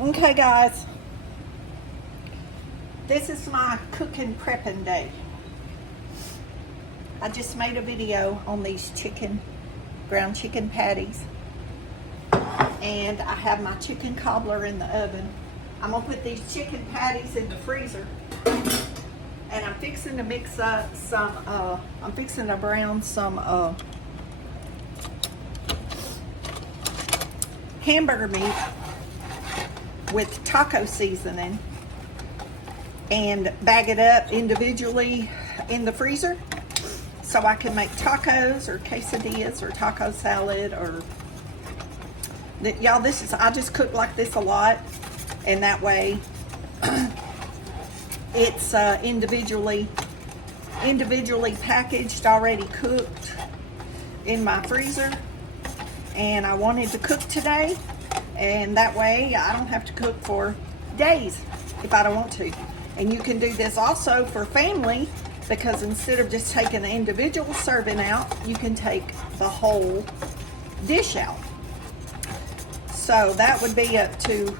Okay, guys, this is my cooking prepping day. I just made a video on these ground chicken patties, and I have my chicken cobbler in the oven. I'm gonna put these chicken patties in the freezer, and I'm fixing to mix up I'm fixing to brown some hamburger meat with taco seasoning and bag it up individually in the freezer so I can make tacos or quesadillas or taco salad or y'all, I just cook like this a lot, and that way it's individually packaged, already cooked in my freezer. And I wanted to cook today, and that way I don't have to cook for days if I don't want to. And you can do this also for family, because instead of just taking the individual serving out, you can take the whole dish out. So that would be up to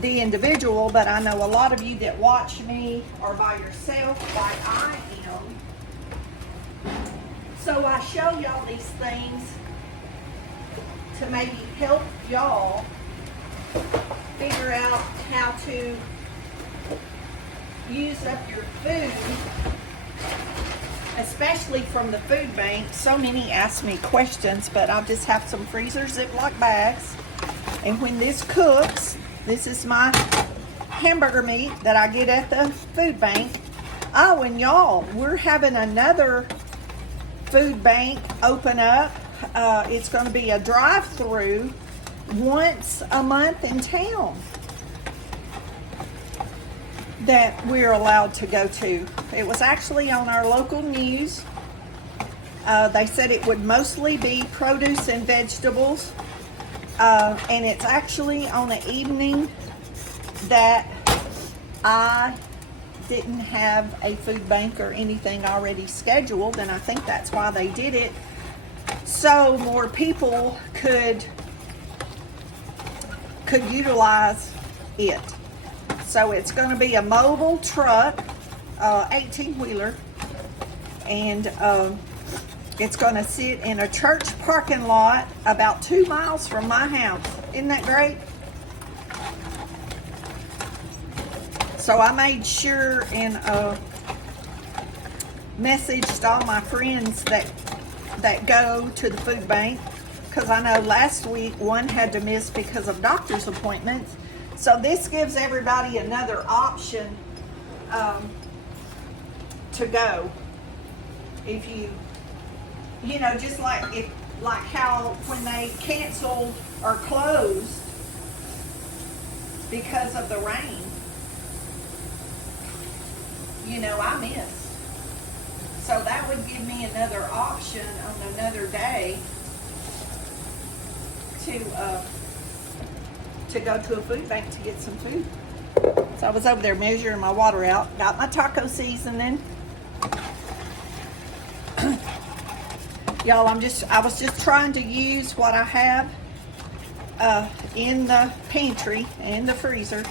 the individual, but I know a lot of you that watch me are by yourself like I am. So I show y'all these things to maybe help y'all figure out how to use up your food, especially from the food bank. So many ask me questions, but I just have some freezer Ziploc bags, and when this cooks, this is my hamburger meat that I get at the food bank. Oh, and y'all, we're having another food bank open up. It's going to be a drive-through once a month in town that we're allowed to go to. It was actually on our local news. They said it would mostly be produce and vegetables, and it's actually on an evening that I didn't have a food bank or anything already scheduled, and I think that's why they did it, so more people could utilize it. So it's going to be a mobile truck, 18-wheeler, and it's going to sit in a church parking lot about 2 miles from my house. Isn't that great? So I made sure and messaged all my friends that go to the food bank, because I know last week one had to miss because of doctor's appointments. So this gives everybody another option to go. If you know, just like how when they canceled or closed because of the rain, you know, I missed. So that would give me another option on another day to go to a food bank to get some food. So I was over there measuring my water out, got my taco seasoning. Y'all, I was just trying to use what I have in the pantry and the freezer.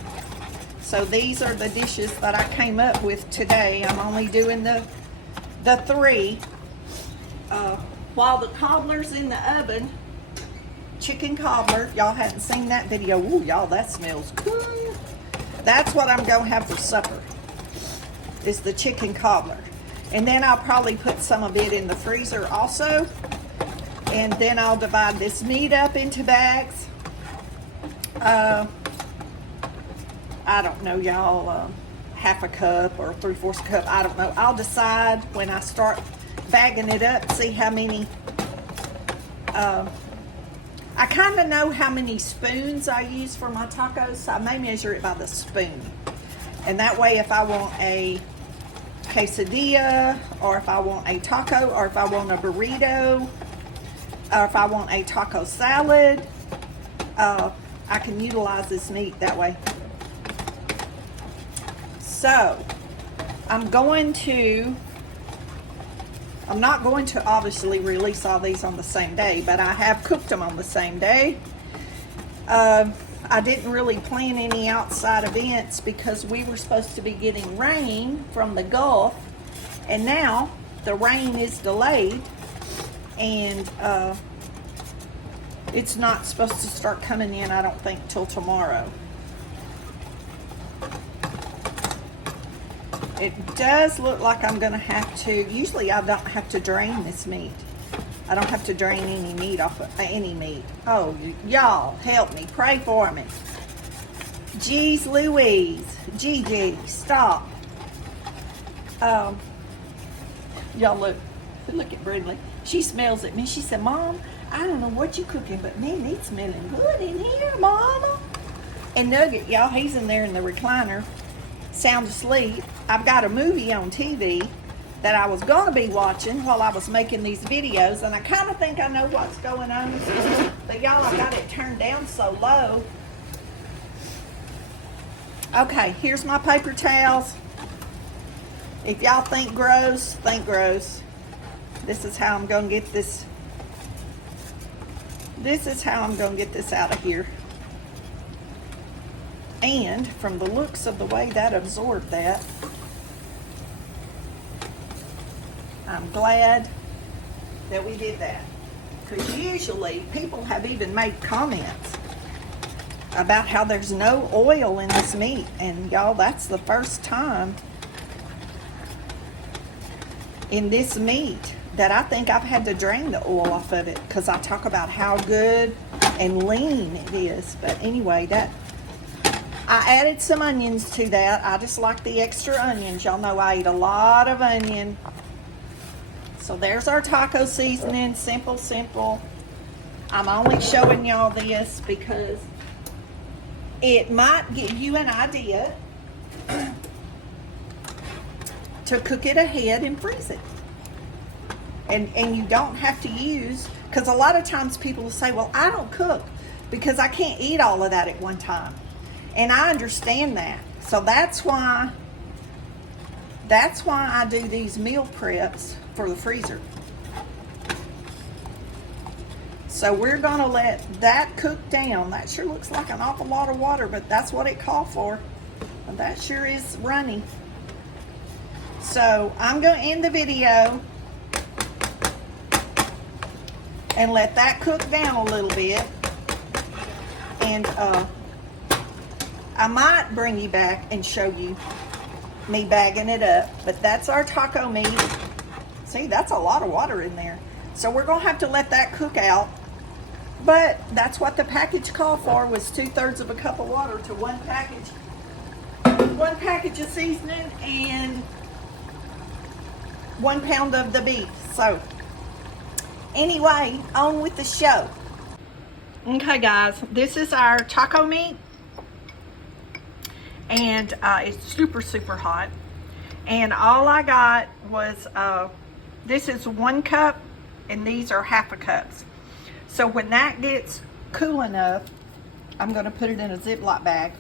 So these are the dishes that I came up with today. I'm only doing the 3. While the cobbler's in the oven, chicken cobbler, y'all hadn't seen that video. Ooh, y'all, that smells good. That's what I'm gonna have for supper, is the chicken cobbler. And then I'll probably put some of it in the freezer also. And then I'll divide this meat up into bags. I don't know, y'all, half a cup or 3/4 cup, I don't know. I'll decide when I start bagging it up, see how many. I kind of know how many spoons I use for my tacos, so I may measure it by the spoon. And that way, if I want a quesadilla, or if I want a taco, or if I want a burrito, or if I want a taco salad, I can utilize this meat that way. So, I'm not going to obviously release all these on the same day, but I have cooked them on the same day. I didn't really plan any outside events because we were supposed to be getting rain from the Gulf, and now the rain is delayed, and it's not supposed to start coming in, I don't think, till tomorrow. It does look like I'm gonna have to, usually I don't have to drain this meat. I don't have to drain any meat off of any meat. Oh, y'all, help me, pray for me. Jeez Louise, Gigi, stop. Y'all look at Brindley. She smells at me. She said, Mom, I don't know what you cooking, but man, it's smelling good in here, Mama. And Nugget, y'all, he's in there in the recliner, sound asleep. I've got a movie on TV that I was going to be watching while I was making these videos, and I kind of think I know what's going on. But y'all, I got it turned down so low. Okay, here's my paper towels. If y'all think gross, think gross. This is how I'm going to get this. This is how I'm going to get this out of here. And from the looks of the way that absorbed that, I'm glad that we did that. Because usually people have even made comments about how there's no oil in this meat. And y'all, that's the first time in this meat that I think I've had to drain the oil off of it, because I talk about how good and lean it is. But anyway, that I added some onions to that. I just like the extra onions. Y'all know I eat a lot of onion. So there's our taco seasoning. Simple, simple. I'm only showing y'all this because it might give you an idea to cook it ahead and freeze it. And you don't have to use, because a lot of times people will say, well, I don't cook because I can't eat all of that at one time. And I understand that. So that's why I do these meal preps for the freezer. So we're gonna let that cook down. That sure looks like an awful lot of water, but that's what it called for. And that sure is runny. So I'm gonna end the video and let that cook down a little bit. And I might bring you back and show you me bagging it up, but that's our taco meat. See, that's a lot of water in there. So we're gonna have to let that cook out, but that's what the package called for, was 2/3 of a cup of water to one package of seasoning and 1 pound of the beef. So anyway, on with the show. Okay guys, this is our taco meat, and it's super, super hot. And all I got was, this is 1 cup, and these are 1/2 cups. So when that gets cool enough, I'm gonna put it in a Ziploc bag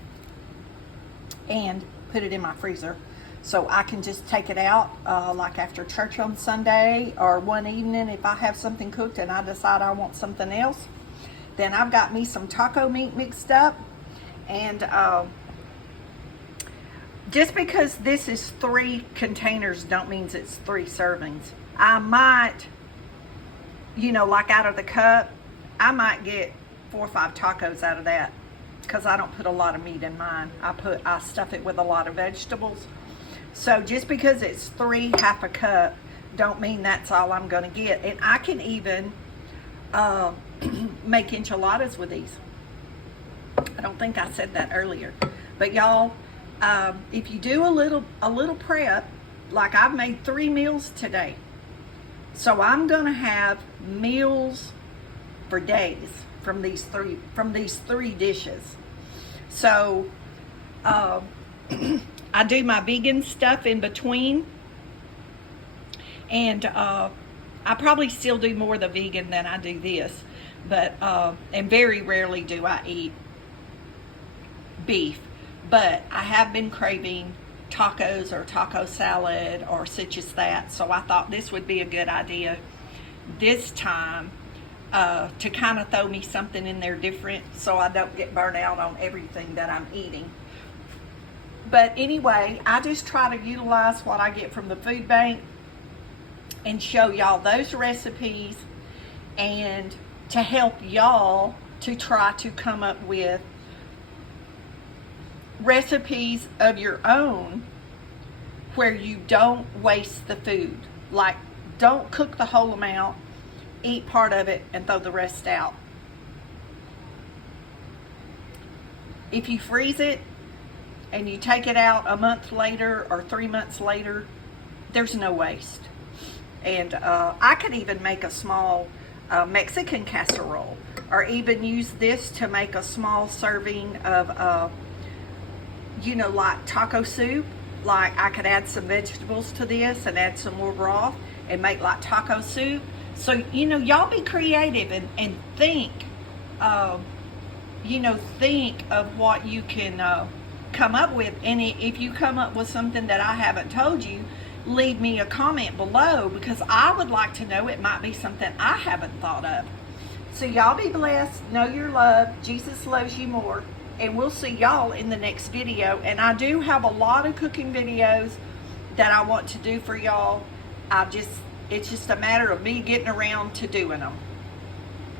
and put it in my freezer. So I can just take it out, like after church on Sunday, or one evening if I have something cooked and I decide I want something else. Then I've got me some taco meat mixed up, and just because this is 3 containers don't mean it's 3 servings. I might, you know, like out of the cup, I might get 4 or 5 tacos out of that, because I don't put a lot of meat in mine. I stuff it with a lot of vegetables. So just because it's 3 1/2 cup don't mean that's all I'm gonna get. And I can even make enchiladas with these. I don't think I said that earlier, but y'all, if you do a little prep, like I've made 3 meals today, so I'm gonna have meals for days from these three dishes. So I do my vegan stuff in between, and I probably still do more of the vegan than I do this, but and very rarely do I eat beef, but I have been craving tacos or taco salad or such as that, so I thought this would be a good idea this time to kind of throw me something in there different so I don't get burnt out on everything that I'm eating. But anyway, I just try to utilize what I get from the food bank and show y'all those recipes, and to help y'all to try to come up with recipes of your own where you don't waste the food. Like, don't cook the whole amount, eat part of it, and throw the rest out. If you freeze it and you take it out a month later or 3 months later, there's no waste. And I could even make a small Mexican casserole, or even use this to make a small serving of, like taco soup. Like, I could add some vegetables to this and add some more broth and make like taco soup. So, y'all be creative and think, think of what you can come up with. And if you come up with something that I haven't told you, leave me a comment below, because I would like to know. It might be something I haven't thought of. So y'all be blessed. Know you're loved. Jesus loves you more. And we'll see y'all in the next video. And I do have a lot of cooking videos that I want to do for y'all. It's just a matter of me getting around to doing them.